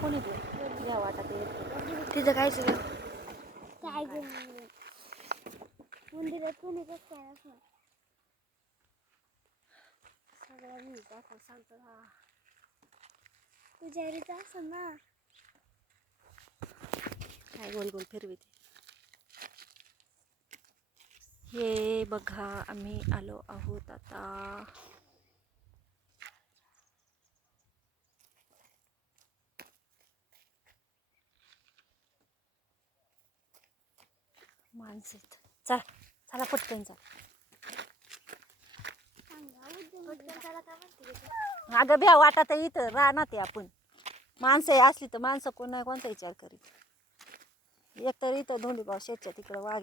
कोणी तू घ्या वाटत तिथं काय सगळं काय मंदिरात कोणी कसं काय असणार सगळ्यांनी दाखव सांगतो हा तुझ्या घरीच असं ना काय गोल गोल फिरविते. हे बघा आम्ही आलो आहोत आता मानसिक. चला चला पटकन चला. अगं भ्या वाटत इथं राहणार आपण माणसं असली तर माणसं कोण नाही कोणता विचार करीत. एकतर इथं धोंडीभाऊ शेतच्या तिकडं वाघ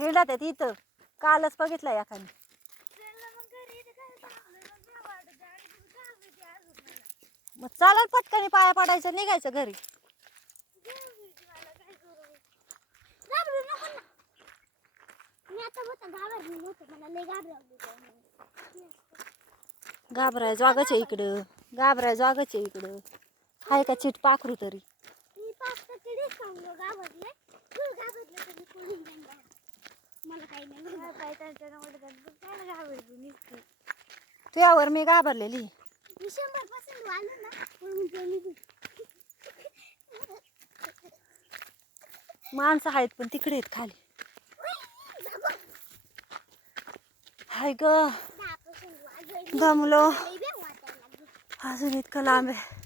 हिंडत आहेत इथं कालच बघितला एखादी. मग चालत पटकन पाया पडायचं निघायचं घरी. घाबराय जागाच आहे इकडं घाबराय जागाच आहे इकडं हाय का चिट पाखरू तरी. तुझ्यावर मी घाबरलेली. माणसं आहेत पण तिकडे आहेत खाली. हाय ग दमलो अजून इतकं लांब आहे.